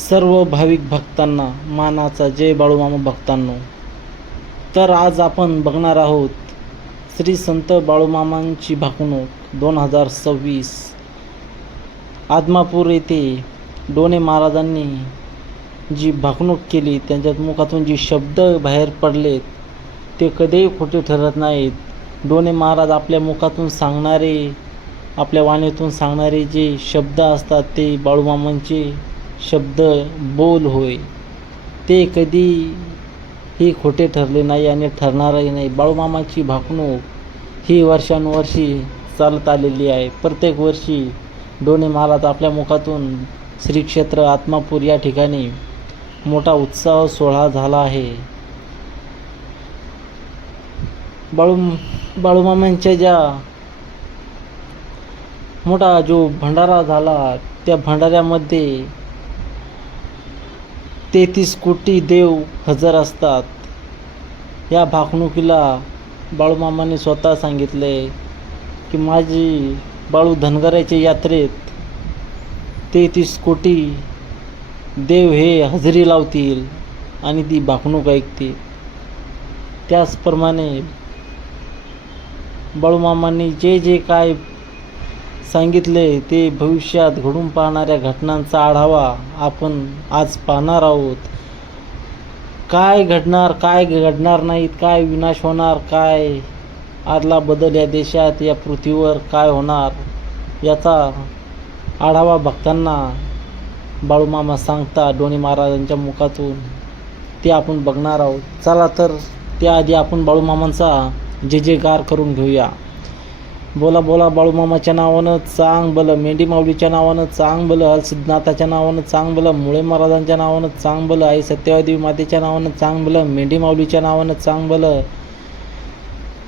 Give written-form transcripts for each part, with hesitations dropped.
सर्व भाविक भक्तांना मानाचा जय बाळूमामा भक्तांनो. तर आज आपण बघणार आहोत श्री संत बाळूमामांची भाकणूक 2026. आदमापूर येथे डोने महाराजांनी जी भाकणूक केली, त्यांच्या मुखातून जी शब्द बाहेर पडलेत ते कधीही खोटे ठरत नाहीत. डोने महाराज आपल्या मुखातून सांगणारे, आपल्या वाणीतून सांगणारे जे शब्द असतात ते बाळूमामांचे शब्द बोल होय. ते कधीही खोटे ठरले नाही आणि ठरणारही नाही. बाळूमामाची भाकणूक ही वर्षानुवर्षी चालत आलेली आहे. प्रत्येक वर्षी डोने महाराज आपल्या मुखातून श्री क्षेत्र आदमापूर या ठिकाणी मोठा उत्सव सोहळा झाला आहे. बाळूमामांच्या ज्या मोठा जो भंडारा झाला, त्या भंडाऱ्यामध्ये 33 कोटी देव हजर असतात. या भाकणुकीला बाळूमामांनी स्वतः सांगितले की माझी बाळू धनगराच्या यात्रेत 33 कोटी देव हे हजेरी लावतील आणि ती भाकणूक ऐकतील. त्याचप्रमाणे बाळूमामांनी जे जे काय सांगितले ते भविष्यात घडून पाहणाऱ्या घटनांचा आढावा आपण आज पाहणार आहोत. काय घडणार, काय घडणार नाहीत, काय विनाश होणार, काय आदला बदल या देशात, या पृथ्वीवर काय होणार, याचा आढावा भक्तांना बाळूमामा सांगतात डोने महाराजांच्या मुखातून. ते आपण बघणार आहोत. चला तर त्याआधी आपण बाळूमामांचा जय जयकार करून घेऊया. बोला बोला बाळूमामाच्या नावानं चांग भलं, मेंढी माऊलीच्या नावानं चांग भलं, हरसिद्धनाथाच्या नावानं चांग भलं, मुळे महाराजांच्या नावानं चांग भलं, आई सत्यवादेवी मातेच्या नावानं चांग भलं, मेंढी माऊलीच्या नावानं चांग भलं,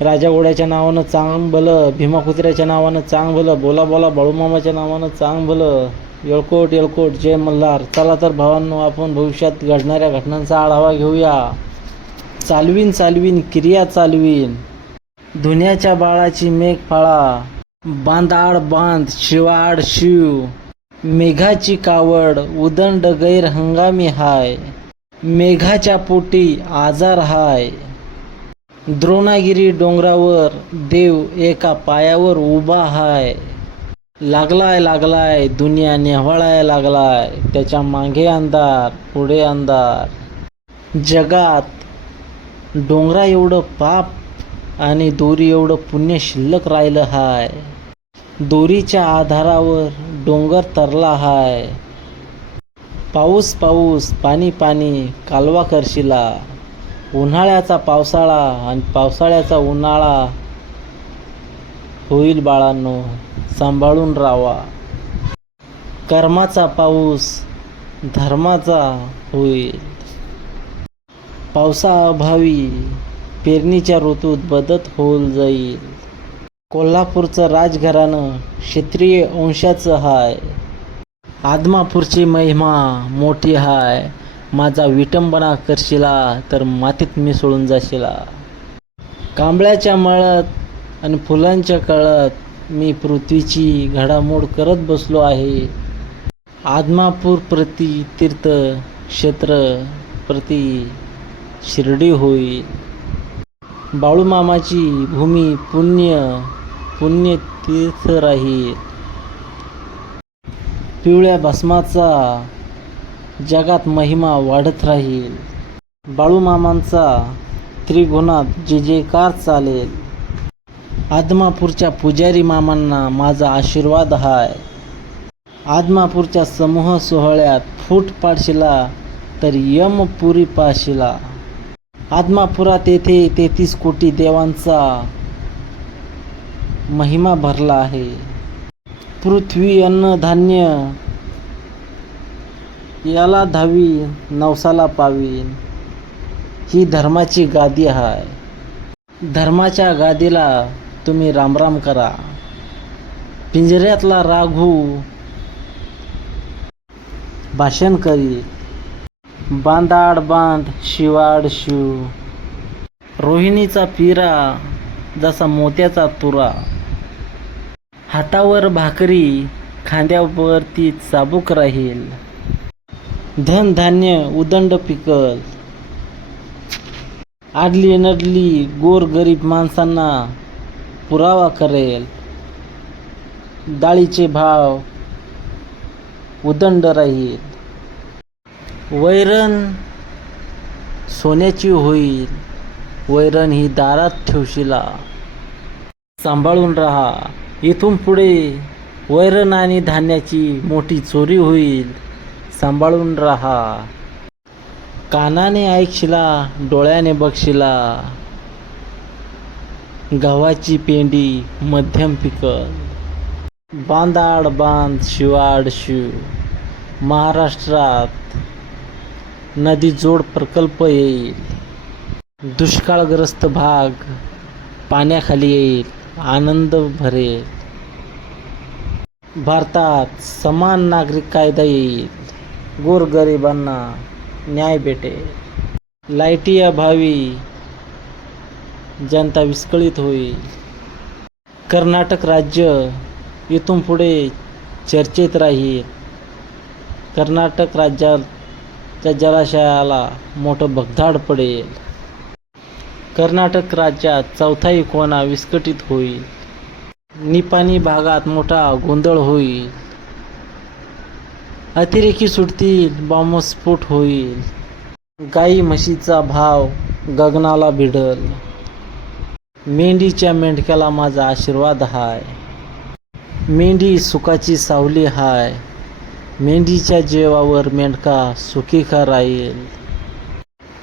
राजा घोड्याच्या नावानं चांग भलं, भीमा कुत्र्याच्या नावानं चांग भलं. बोला बोला बाळूमामाच्या नावानं चांग भलं. येळकोट येळकोट जय मल्हार. चला तर भावांनो, आपण भविष्यात घडणाऱ्या घटनांचा आढावा घेऊया. चालवीन क्रिया चालवीन, धुण्याच्या बाळाची मेघफाळा, बांधाड बांध शिवाड शिव, मेघाची कावड उदंड गैर हंगामी हाय, मेघाच्या पोटी आजार हाय, द्रोणागिरी डोंगरावर देव एका पायावर उभा हाय, लागलाय दुनिया नेहवाळाय लागलाय, त्याच्या मागे अंधार पुढे अंधार, जगात डोंगरा एवढं पाप आणि दोरी एवढं पुण्य शिल्लक राहिलं हाय, दोरीच्या आधारावर डोंगर तरला हाय, पाऊस पाऊस पाणी पाणी कालवा करशिला, उन्हाळ्याचा पावसाळा आणि पावसाळ्याचा उन्हाळा होईल बाळांनो, सांभाळून राहावा. कर्माचा पाऊस धर्माचा होईल, पावसाअभावी पेरणीच्या ऋतूत बदत होऊन जाईल. कोल्हापूरचं राजघराणं क्षत्रिय वंशाचं हाय, आदमापूरची महिमा मोठी हाय, माझा विटंबना करशिला तर मातीत मिसळून जाशिला. कांबळ्याच्या मळ्यात आणि फुलांच्या कळत मी पृथ्वीची घडामोड करत बसलो आहे. आदमापूर प्रति तीर्थ क्षेत्र प्रति शिर्डी होईल. बाळूमामाची भूमी पुण्य तीर्थ राहील. पिवळ्या भस्माचा जगात महिमा वाढत राहील. बाळूमामांचा त्रिगुणात जय जयकार चालेल. आदमापूरच्या पुजारी मामांना माझा आशीर्वाद हाय. आदमापूरच्या समूह सोहळ्यात फूट पाडशिला तर यमपुरी पाशिला. आदमापुरात येथे 33 कोटी देवांचा महिमा भरला आहे. पृथ्वी अन्न धान्य याला धावी नवसाला पावीन. ही धर्माची गादी आहे. धर्माच्या गादीला तुम्ही रामराम करा. पिंजऱ्यातला राघू भाषण करी. बांधाड बांध शिवाड शिव, रोहिणीचा पिरा जसा मोत्याचा तुरा, हातावर भाकरी खांद्यावरती चाबूक राहील. धनधान्य उदंड पिकल. आडली नडली गोरगरीब माणसांना पुरावा करेल. डाळीचे भाव उदंड राहील. वैरण सोन्याची होईल. वैरण ही दारात ठेवशिला. सांभाळून राहा. इथून पुढे वैरण आणि धान्याची मोठी चोरी होईल. सांभाळून राहा. कानाने ऐकशिला, डोळ्याने बघशिला. गव्हाची पेंडी मध्यम पिकल. बांधाड बांध शिवाड शिव. महाराष्ट्रात नदी जोड प्रकल्प येईल. दुष्काळग्रस्त भाग पाण्याखाली येईल. आनंद भरेल. भारतात समान नागरिक कायदा येईल. गोरगरिबांना न्याय भेटेल. लाईटी अभावी जनता विस्कळीत होईल. कर्नाटक राज्य इथून पुढे चर्चेत राहील. कर्नाटक राज्याच्या जलाशयाला मोठं भगदाड पडेल. कर्नाटक राज्यात चौथाई कोना विस्कटीत होईल. निपाणी भागात मोठा गोंधळ होईल. अतिरेकी सुटतील. बॉम्बस्फोट होईल. गाई म्हशीचा भाव गगनाला भिडल. मेंढीच्या मेंढक्याला माझा आशीर्वाद हाय. मेंढी सुखाची सावली हाय. मेंढीच्या जेवावर मेंढका सुखी का राहील.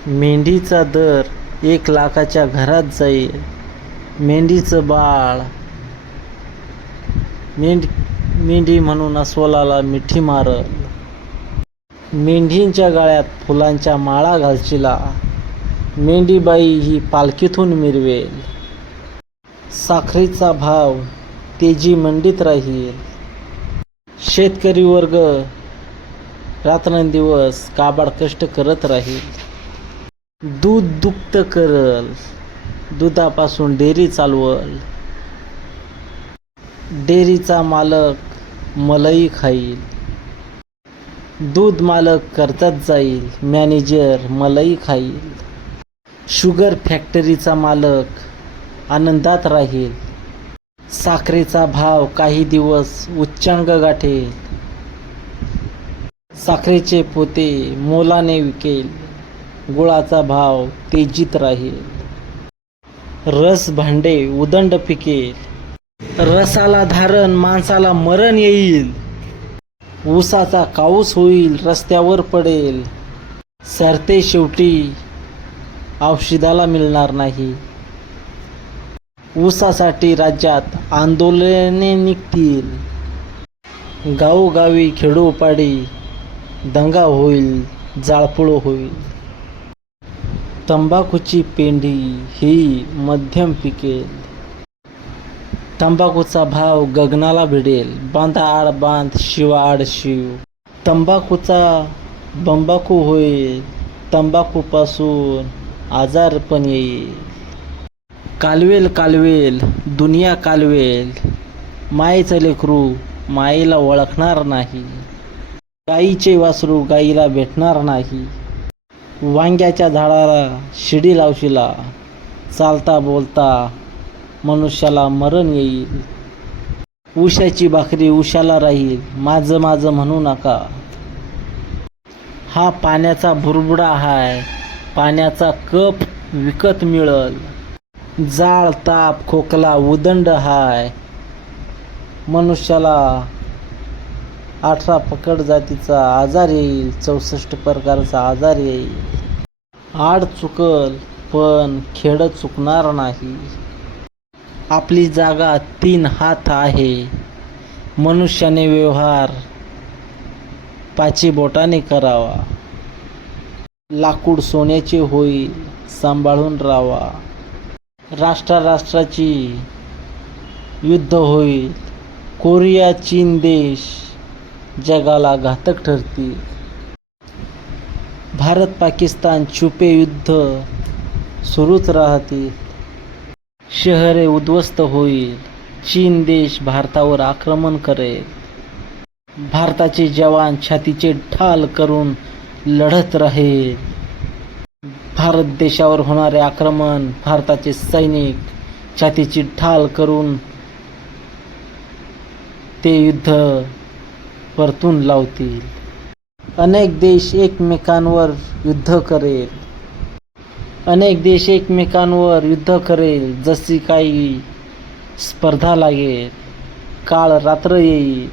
मेंढीचा दर 1 लाखाच्या घरात जाईल. मेंढीचं बाळ मेंढी म्हणून अस्वलाला मिठी मारल. मेंढींच्या गळ्यात फुलांच्या माळा घालशिला. मेंढीबाई ही पालखीतून मिरवेल. साखरेचा भाव तेजी मंडीत राहील. शेतकरी वर्ग रात्रंदिवस काबाड कष्ट करत राहील. दूध दुभत करल. दुधापासून डेअरी चालवल. डेअरीचा मालक मलई खाईल. दूध मालक कर्जात जाईल. मॅनेजर मलई खाईल. शुगर फॅक्टरीचा मालक आनंदात राहील. साखरेचा भाव काही दिवस उच्चांक गाठेल. साखरेचे पोते मोलाने विकेल. गुळाचा भाव तेजीत राहील. रस भांडे उदंड पिकेल. रसाला धारण माणसाला मरण येईल. ऊसाचा काऊस होईल. रस्त्यावर पडेल. सरते शेवटी औषधाला मिळणार नाही. ऊसासाठी राज्यात आंदोलने निघतील. गावोगावी खेडोपाडी दंगा होईल. जाळपोळ होईल. तंबाखूची पेंडी ही मध्यम पिकेल. तंबाखूचा भाव गगनाला भिडेल. बांधाआड बांध शिवाआड शिव. तंबाखूचा बंबाखू होईल. तंबाखूपासून आजार पण येईल. कालवेल कालवेल दुनिया कालवेल. मायेचं लेकरू मायेला ओळखणार नाही. गाईचे वासरू गाईला भेटणार नाही. वांग्याच्या झाडाला शिडी लावशिला. चालता बोलता मनुष्याला मरण येईल. उशाची भाकरी उशाला राहील. माझं माझं म्हणू नका. हा पाण्याचा बुरबुडा हाय. पाण्याचा कप विकत मिळल. जाळ ताप खोकला उदंड हाय. मनुष्याला 18 पकड जातीचा आजार येईल. 64 प्रकारचा आजार येईल. आड चुकल पण खेड चुकणार नाही. आपली जागा 3 हात आहे. मनुष्याने व्यवहार 5 बोटाने करावा. लाकूड सोन्याचे होईल. सांभाळून राहावा. राष्ट्राची युद्ध होईल. कोरिया चीन देश जगाला घातक ठरतील. भारत पाकिस्तान छुपे युद्ध सुरूच राहतील. शहरे उद्ध्वस्त होईल. चीन देश भारतावर आक्रमण करेल. भारताचे जवान छातीचे ढाल करून लढत राहील. भारत देशावर होणारे आक्रमण भारताचे सैनिक छातीची ढाल करून ते युद्ध परतून लावतील. अनेक देश एकमेकांवर युद्ध करेल. जशी काही स्पर्धा लागेल, काळ रात्र येईल.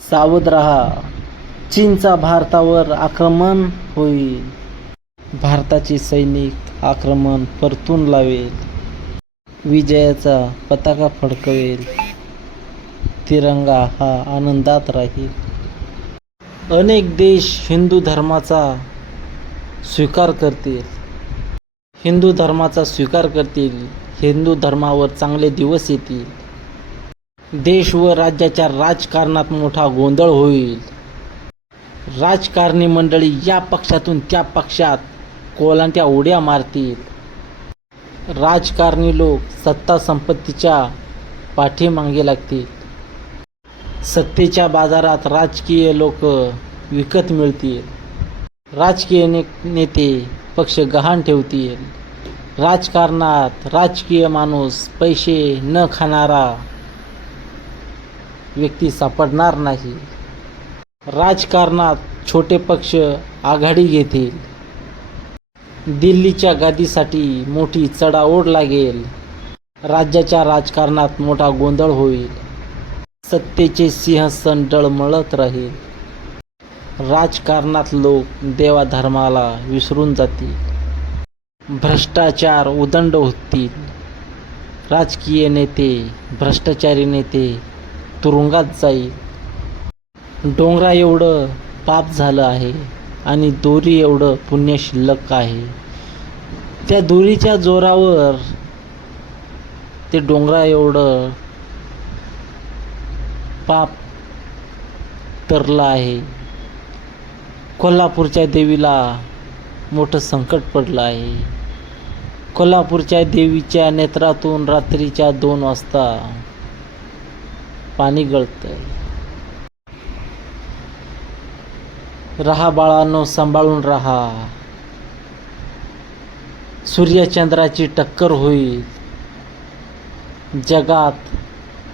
सावध रहा, चीनचा भारतावर आक्रमण होईल. भारताचे सैनिक आक्रमण परतून लावेल. विजयाचा पताका फडकवेल. तिरंगा हा आनंदात राहील. अनेक देश हिंदू धर्माचा स्वीकार करतील. हिंदू धर्मावर चांगले दिवस येतील. देश व राज्याच्या राजकारणात मोठा गोंधळ होईल. राजकारणी मंडळी या पक्षातून त्या पक्षात कोलांट्या उड्या मारतील. राजकारणी लोक सत्ता संपत्तीच्या पाठीमागे लागतील. सत्तेच्या बाजारात राजकीय लोक विकत मिळतील. राजकीय नेते पक्ष गहाण ठेवतील. राजकारणात राजकीय माणूस पैसे न खाणारा व्यक्ती सापडणार नाही. राजकारणात छोटे पक्ष आघाडी घेतील. दिल्लीच्या गादीसाठी मोठी चढाओढ लागेल. राज्याच्या राजकारणात मोठा गोंधळ होईल. सत्तेचे सिंहासन डळमळत राहील. राजकारणात लोक देवाधर्माला विसरून जातील. भ्रष्टाचार उदंड होतील. राजकीय नेते, भ्रष्टाचारी नेते तुरुंगात जाईल. डोंगरा एवढं पाप झालं आहे आणि दोरी एवढं पुण्य शिल्लक आहे. त्या दोरीच्या जोरावर ते डोंगरा एवढं पाप तरलं आहे. कोल्हापूरच्या देवीला मोठं संकट पडलं आहे. कोल्हापूरच्या देवीच्या नेत्रातून रात्रीच्या 2 वाजता पाणी गळतंय. रहा बाळांनो, सांभाळून रहा. सूर्यचंद्राची टक्कर होईल. जगात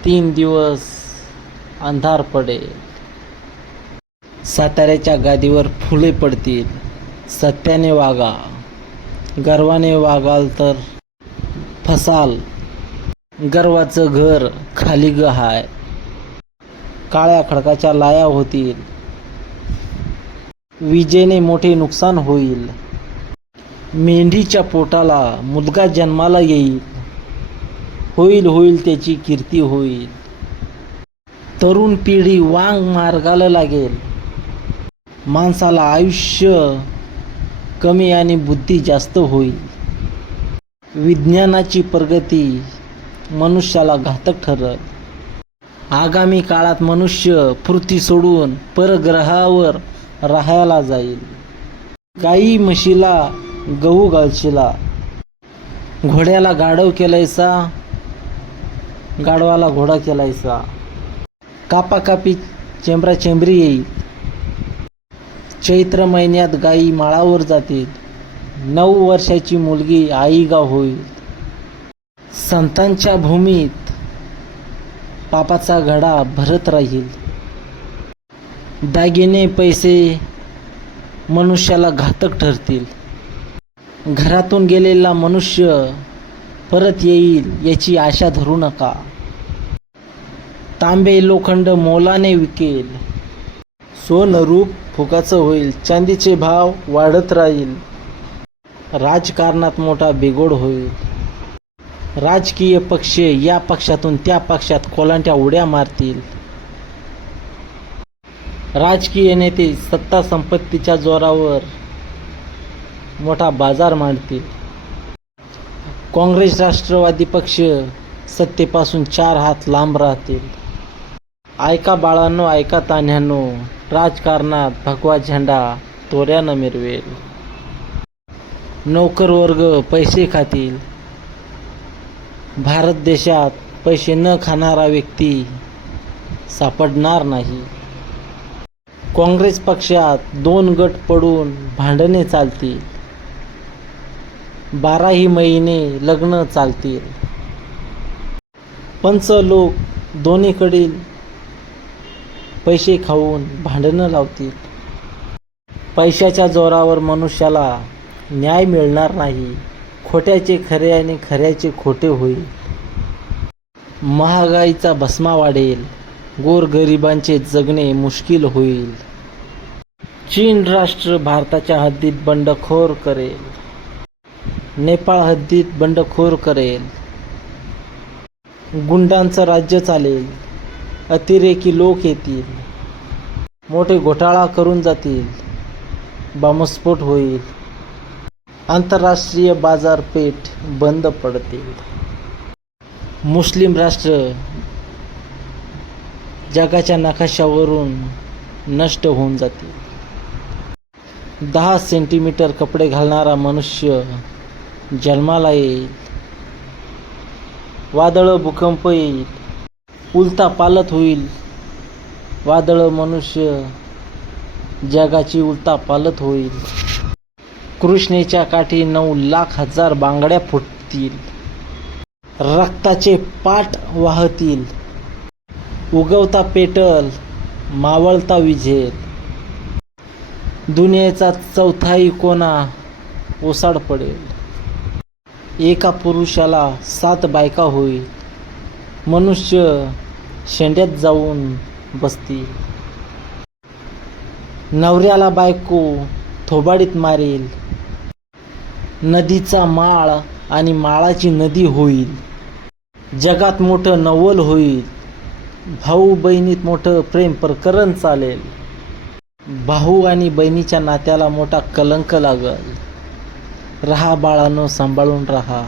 3 दिवस अंधार पडेल. साताऱ्याच्या गादीवर फुले पडतील. सत्याने वागा. गर्वाने वागाल तर फसाल. गर्वाचं घर खाली हाय. काळ्या खडकाच्या लाया होतील. विजेने मोठे नुकसान होईल. मेंढीच्या पोटाला मुलगा जन्माला येईल. होईल त्याची कीर्ती होईल. तरुण पिढी वांग मार्गाला लागेल. माणसाला आयुष्य कमी आणि बुद्धी जास्त होईल. विज्ञानाची प्रगती मनुष्याला घातक ठरल. आगामी काळात मनुष्य पृथ्वी सोडून परग्रहावर राहायला जाईल. गाई म्हशीला गहू घालशिला. घोड्याला गाढव केलायसा, गाढवाला घोडा केलायसा. कापाकापी चेंबराचेंबरी येईल. चैत्र महिन्यात गायी माळावर जातील. 9 वर्षाची मुलगी आईगा होईल. संतांच्या भूमीत पापाचा घडा भरत राहील. दागिने पैसे मनुष्याला घातक ठरतील. घरातून गेलेला मनुष्य परत येईल याची आशा धरू नका. तांबे लोखंड मोलाने विकेल. सोनं रूप फुकाचं होईल. चांदीचे भाव वाढत राहील. राजकारणात मोठा बिघोड होईल. राजकीय पक्ष या पक्षातून त्या पक्षात कोलांट्या उड्या मारतील. राजकीय नेते सत्ता संपत्तीच्या जोरावर मोठा बाजार मांडतील. काँग्रेस राष्ट्रवादी पक्ष सत्तेपासून 4 हात लांब राहतील. ऐका बाळांनो, ऐका तान्ह्यांनो, राजकारणात भगवा झेंडा तोऱ्यानं मिरवेल. नोकर वर्ग पैसे खातील. भारत देशात पैसे न खाणारा व्यक्ती सापडणार नाही. काँग्रेस पक्षात 2 गट पडून भांडणे चालतील. 12ही महिने लग्न चालतील. पंच लोक दोन्हीकडील पैसे खाऊन भांडणं लावतील. पैशाच्या जोरावर मनुष्याला न्याय मिळणार नाही. खोट्याचे खरे आणि खऱ्याचे खोटे होईल. महागाईचा भस्मा वाढेल. गोरगरिबांचे जगणे मुश्किल होईल. चीन राष्ट्र भारताच्या हद्दीत बंडखोर करेल. नेपाळ हद्दीत बंडखोर करेल. गुंडांचं राज्य चालेल. अतिरेकी लोक येतील. मोठे घोटाळा करून जातील. बॉम्बस्फोट होईल. आंतरराष्ट्रीय बाजारपेठ बंद पडतील. मुस्लिम राष्ट्र जगाच्या नकाशावरून नष्ट होऊन जातील. 10 सेंटीमीटर कपडे घालणारा मनुष्य जन्माला येईल. वादळ भूकंप येईल. उलता पालत होईल. वादळ मनुष्य जगाची उलता पालत होईल. कृष्णेच्या काठी 9,00,000 बांगड्या फुटतील. रक्ताचे पाट वाहतील. उगवता पेटल, मावळता विझेल. दुनियेचा 4थाई कोना ओसाड पडेल. एका पुरुषाला 7 बायका होईल. मनुष्य शेंड्यात जाऊन बसतील. नवऱ्याला बायको थोबाडीत मारेल. नदीचा माळ आणि माळाची नदी होईल. जगात मोठं नवल होईल. भाऊ बहिणीत मोठं प्रेम प्रकरण चालेल. भाऊ आणि बहिणीच्या नात्याला मोठा कलंक लागल. रहा बाळांनो, सांभाळून राहा.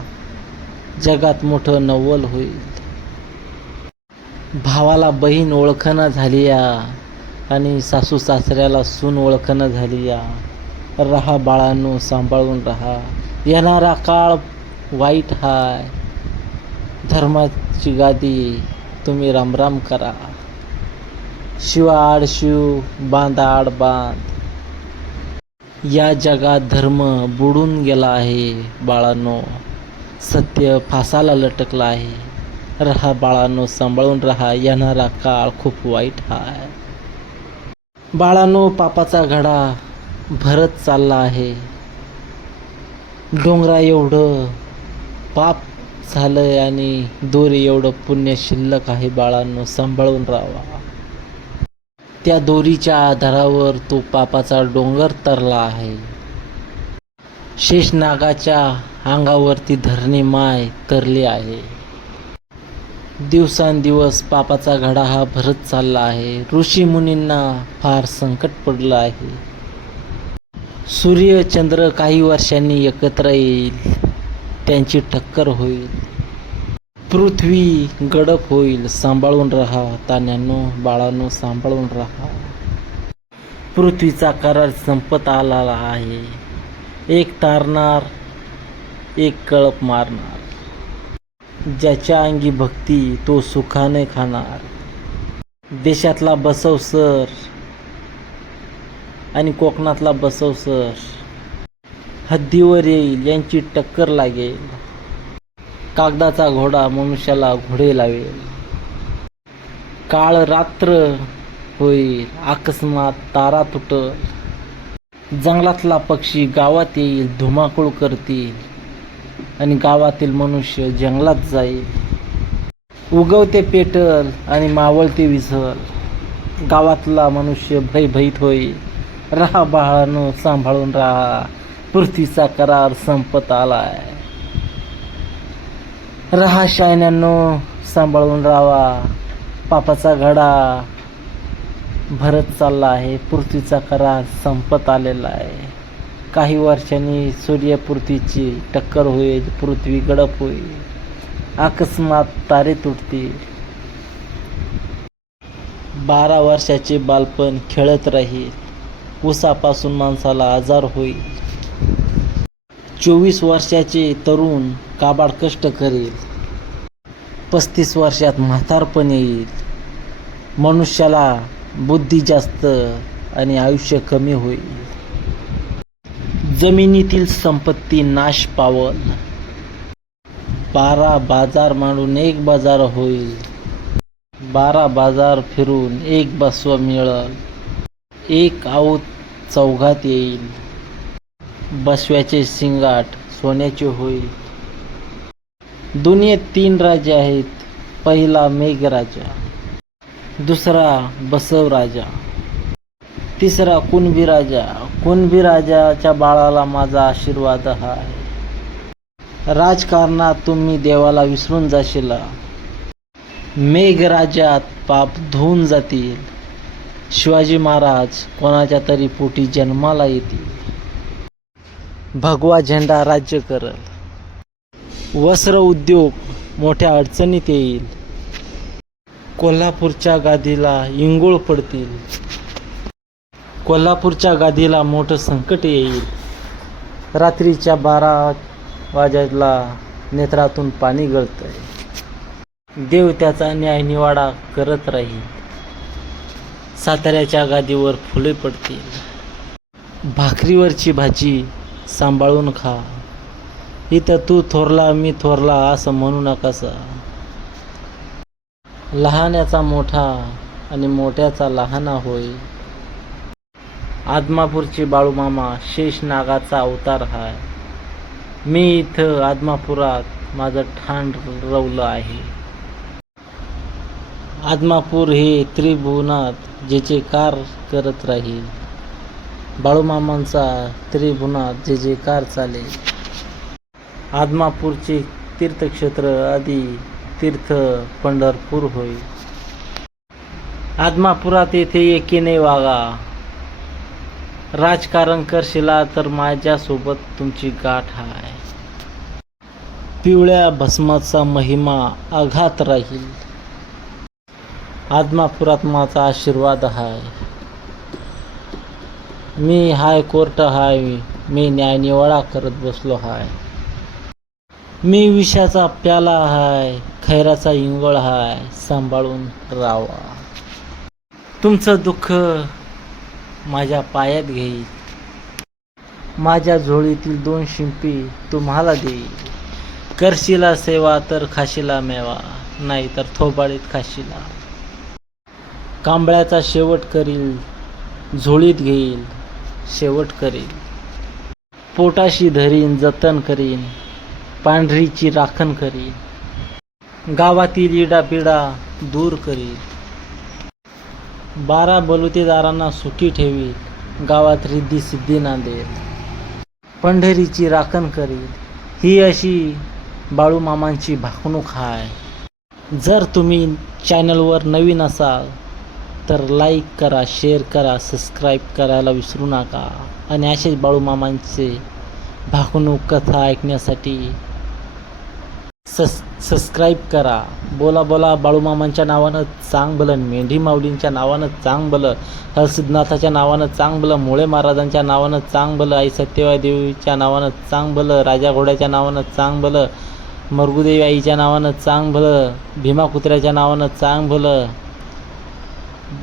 जगात मोठं नवल होईल. भावाला बहीण ओळखणं झाली या आणि सासू सासऱ्याला सून ओळखणं झाली या. रहा बाळांनो, सांभाळून राहा. येणारा काळ वाईट हाय. धर्माची गादी तुम्ही रामराम करा. शिवाआड शिव, बांधाआड बांध. या जगात धर्म बुडून गेला आहे बाळांनो. सत्य फासाला लटकला आहे. रहा बाळांनो, सांभाळून राहा. येणारा काळ खूप वाईट हाय. बाळांनो, पापाचा घडा भरत चालला आहे. डोंगरा एवढं पाप झालंय आणि दोरी एवढं पुण्य शिल्लक आहे. बाळांनो, सांभाळून राहावा. त्या दोरीच्या आधारावर तो पापाचा डोंगर तरला आहे. शेषनागाच्या अंगावरती धरणी माय तरली आहे. दिवसांदिवस पापाचा घडा हा भरत चालला आहे. ऋषी मुनींना फार संकट पडलं आहे. सूर्य चंद्र काही वर्षांनी एकत्र येईल. त्यांची टक्कर होईल. पृथ्वी गडप होईल. सांभाळून राहा तान्यांनो, बाळांनो, सांभाळून राहा. पृथ्वीचा करार संपत आला आहे. एक तारणार, एक कळप मारणार. ज्याच्या अंगी भक्ती तो सुखाने खाणार. देशातला बसव सर आणि कोकणातला बसव सर हद्दीवर येईल. यांची टक्कर लागेल. कागदाचा घोडा मनुष्याला घोडे लावेल. काळ रात्र होईल. अकस्मात तारा तुटल. जंगलातला पक्षी गावात येईल. धुमाकूळ करतील आणि गावातील मनुष्य जंगलात जाईल. उगवते पेटल आणि मावळते विझल. गावातला मनुष्य भयभीत होईल. रहा बाळांनो, सांभाळून राहा. पृथ्वीचा करार संपत आलाय. रहा शायन्यांनो, सांभाळून राहावा. पापाचा घडा भरत चालला आहे. पृथ्वीचा करार संपत आलेला आहे. काही वर्षांनी सूर्य पृथ्वीची टक्कर होईल. पृथ्वी गडप होईल. अकस्मात तारे तुटतील. 12 वर्षाचे बालपण खेळत राहील. उसापासून माणसाला आजार होईल. 24 वर्षाचे तरुण काबाड कष्ट करेल. 35 वर्षात म्हातारपण येईल. मनुष्याला बुद्धी जास्त आणि आयुष्य कमी होईल. जमिनीतील संपत्ती नाश पावल. 12 बाजार मांडून 1 बाजार होईल. 12 बाजार फिरून 1 बसवा मिळल. 1 आऊत चौघात येईल. बसव्याचे शिंगाट सोन्याचे होईल. दुनियेत 3 राजे आहेत. पहिला मेघराजा, दुसरा बसवराजा, तिसरा कुणबी राजा. कुणबी राजाच्या बाळाला माझा आशीर्वाद आहे. राजकारणात तुम्ही देवाला विसरून जाशील. मेघराज्यात पाप धुवून जातील. शिवाजी महाराज कोणाच्या तरी पोटी जन्माला येतील. भगवा झेंडा राज्य करल. वस्त्र उद्योग मोठ्या अडचणीत येईल. कोल्हापूरच्या गादीला इंगोळ पडतील. कोल्हापूरच्या गादीला मोठं संकट येईल. रात्रीच्या 12 वाजला नेत्रातून पाणी गळतंय. देव त्याचा न्याय निवाडा करत राहील. साताऱ्याच्या गादीवर फुले पडतील. भाकरीवरची भाजी सांभाळून खा. इथं तू थोरला मी थोरला असं म्हणू नकासा. लहान्याचा मोठा आणि मोठ्याचा लहाना होय. आदमापूरचे बाळूमामा शेष नागाचा अवतार हाय. मी इथं आदमापुरात माझं ठाण रवलं आहे. आदमापूर हे त्रिभुवनात जे जे कार करत राहील. बाळूमामांचा त्रिभुवनात जे जे कार चालेल. आदमापूरचे तीर्थक्षेत्र आदी तीर्थ पंढरपूर होय. आदमापुरात येथे एकीने वागा. राजकारण करशिला तर माझ्यासोबत तुमची गाठ आहे. पिवळ्या भस्माचा महिमा अघात राहील. आदमापुरात माझा आशीर्वाद आहे. मी हायकोर्ट हाय. मी न्यायनिवाडा करत बसलो हाय. मी विषाचा प्याला हाय. खैराचा इंगळ हाय. सांभाळून राहावा. तुमचं दुःख माझ्या पायात घेईल. माझ्या झोळीतील 2 शिंपी तुम्हाला देईल. करशिला सेवा तर खाशीला मेवा, नाही तर थोबाडीत खाशीला. कांबळ्याचा शेवट करील. झोळीत घेईल. शेवट करील. पोटाशी धरीन जतन करीन. पांढरीची राखण करीन. गावातील इडापिडा दूर करील. 12 बलुतेदारांना सुखी ठेवी. गावात रिद्धी सिद्धी नांदेल. पंढरीची राखण करील. ही अशी बाळूमामांची भाकणूक आहे. जर तुम्ही चॅनलवर नवीन असाल तर लाईक करा, शेअर करा, सबस्क्राईब करायला विसरू नका. आणि असेच बाळूमामांचे भाकणूक कथा ऐकण्यासाठी सबस्क्राईब करा. बोला बोला बाळूमामांच्या नावानं चांग भलं. मेंढी माऊलींच्या नावानं चांग भलं. हरसिद्धनाथाच्या नावानं चांग भलं. मुळे महाराजांच्या नावानं चांग भलं. आई सत्यवाई देवीच्या नावानं चांग भलं. राजा घोड्याच्या नावानं चांग भलं. मरगुदेवी आईच्या नावानं चांग भलं. भीमा कुत्र्याच्या नावानं चांग भलं.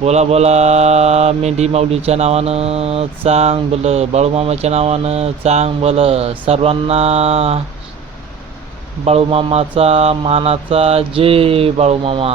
बोला बोला मेंढी माऊलीच्या नावानं चांग भलं. बाळूमामाच्या नावानं चांग भलं. सर्वांना बाळूमामाचा मानाचा जय बाळूमामा.